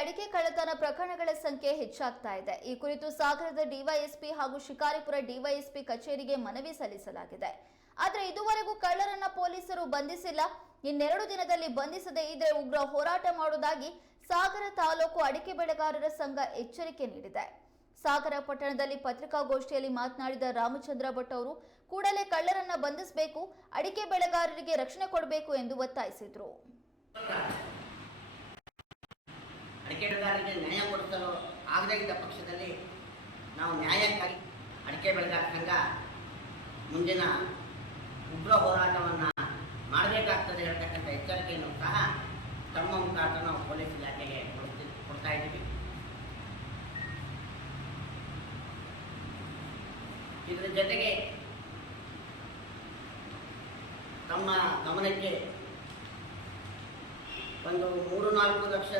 ಅಡಿಕೆ ಕಳ್ಳತನ ಪ್ರಕರಣಗಳ ಸಂಖ್ಯೆ ಹೆಚ್ಚಾಗ್ತಾ ಇದೆ. ಈ ಕುರಿತು ಸಾಗರದ ಡಿವೈಎಸ್ಪಿ ಹಾಗೂ ಶಿಕಾರಿಪುರ ಡಿವೈಎಸ್ಪಿ ಕಚೇರಿಗೆ ಮನವಿ ಸಲ್ಲಿಸಲಾಗಿದೆ. ಆದರೆ ಇದುವರೆಗೂ ಕಳ್ಳರನ್ನ ಪೊಲೀಸರು ಬಂಧಿಸಿಲ್ಲ. ಇನ್ನೆರಡು ದಿನದಲ್ಲಿ ಬಂಧಿಸದೇ ಇದ್ರೆ ಉಗ್ರ ಹೋರಾಟ ಮಾಡುವುದಾಗಿ ಸಾಗರ ತಾಲೂಕು ಅಡಿಕೆ ಬೆಳೆಗಾರರ ಸಂಘ ಎಚ್ಚರಿಕೆ ನೀಡಿದೆ. ಸಾಗರ ಪಟ್ಟಣದಲ್ಲಿ ಪತ್ರಿಕಾಗೋಷ್ಠಿಯಲ್ಲಿ ಮಾತನಾಡಿದ ರಾಮಚಂದ್ರ ಭಟ್ ಅವರು ಕೂಡಲೇ ಕಳ್ಳರನ್ನ ಬಂಧಿಸಬೇಕು, ಅಡಿಕೆ ಬೆಳೆಗಾರರಿಗೆ ರಕ್ಷಣೆ ಕೊಡಬೇಕು ಎಂದು ಒತ್ತಾಯಿಸಿದರು. ಅಡಿಕೆ ಬೆಳೆಗಾರರಿಗೆ ನ್ಯಾಯ ಕೊಡಿಸಲು ಆಗದೇ ಇದ್ದ ಪಕ್ಷದಲ್ಲಿ ನಾವು ನ್ಯಾಯಕ್ಕಾಗಿ ಅಡಿಕೆ ಬೆಳೆಗಾರ ಸಂಘ ಮುಂದಿನ ಉಗ್ರ ಹೋರಾಟವನ್ನು ಮಾಡಬೇಕಾಗ್ತದೆ ಹೇಳ್ತಕ್ಕಂಥ ಎಚ್ಚರಿಕೆಯನ್ನು ಸಹ ತಮ್ಮ ಮುಖಾಂತರ ನಾವು ಪೊಲೀಸ್ ಇಲಾಖೆಗೆ ಕೊಡ್ತಾ ಇದ್ದೀವಿ. ಇದರ ಜೊತೆಗೆ ತಮ್ಮ ಗಮನಕ್ಕೆ ಒಂದು 3-4 ಲಕ್ಷ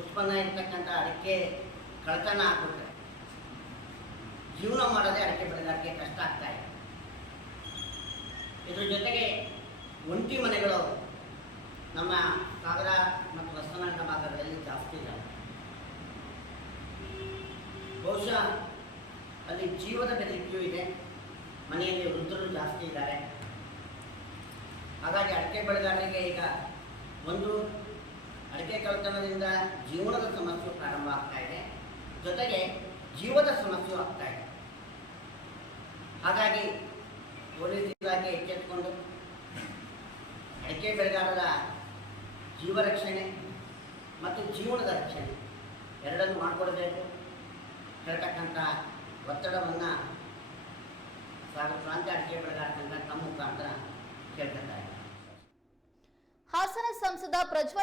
ಉತ್ಪನ್ನ ಇರ್ತಕ್ಕಂಥ ಅಡಿಕೆ ಕಳ್ಳತನ ಆಗ್ಬಿಟ್ರೆ ಜೀವನ ಮಾಡೋದೇ ಅಡಿಕೆ ಬೆಳೆಗಾರರಿಗೆ ಕಷ್ಟ ಆಗ್ತಾ ಇದೆ. ಇದ್ರ ಜೊತೆಗೆ ಒಂಟಿ ಮನೆಗಳು ನಮ್ಮ ಸಾಗರ ಮತ್ತು ಹೊಸನಗರ ಭಾಗದಲ್ಲಿ ಜಾಸ್ತಿ ಇದ್ದಾವೆ. ಬಹುಶಃ ಅಲ್ಲಿ ಜೀವದ ಬೆದರಿಕೆಯೂ ಇದೆ, ಮನೆಯಲ್ಲಿ ವೃದ್ಧರು ಜಾಸ್ತಿ ಇದ್ದಾರೆ. ಹಾಗಾಗಿ ಅಡಿಕೆ ಬೆಳೆಗಾರರಿಗೆ ಈಗ ಒಂದು ಅಡಿಕೆ ಕಳ್ಳತನದಿಂದ ಜೀವನದ ಸಮಸ್ಯೆ ಪ್ರಾರಂಭ ಆಗ್ತಾ ಇದೆ, ಜೊತೆಗೆ ಜೀವದ ಸಮಸ್ಯೆ ಆಗ್ತಾ ಇದೆ. ಹಾಗಾಗಿ ಪೊಲೀಸ್ ಇಲಾಖೆ ಎಚ್ಚೆತ್ತುಕೊಂಡು ಅಡಿಕೆ ಬೆಳೆಗಾರರ ಜೀವ ರಕ್ಷಣೆ ಮತ್ತು ಜೀವನದ ರಕ್ಷಣೆ ಎರಡನ್ನು ಮಾಡಿಕೊಡಬೇಕು ಹೇಳ್ತಕ್ಕಂಥ ಒತ್ತಡವನ್ನು ಸಾಗರ ಪ್ರಾಂತ್ಯ ಅಡಿಕೆ ಬೆಳೆಗಾರ ಸಂಘ ತಮ್ಮ ಮುಖಾಂತರ ಕೇಳ್ಕೊಳ್ತಾ ಇದೆ. ಹಾಸನ ಸಂಸದ ಪ್ರಜ್ವಲ್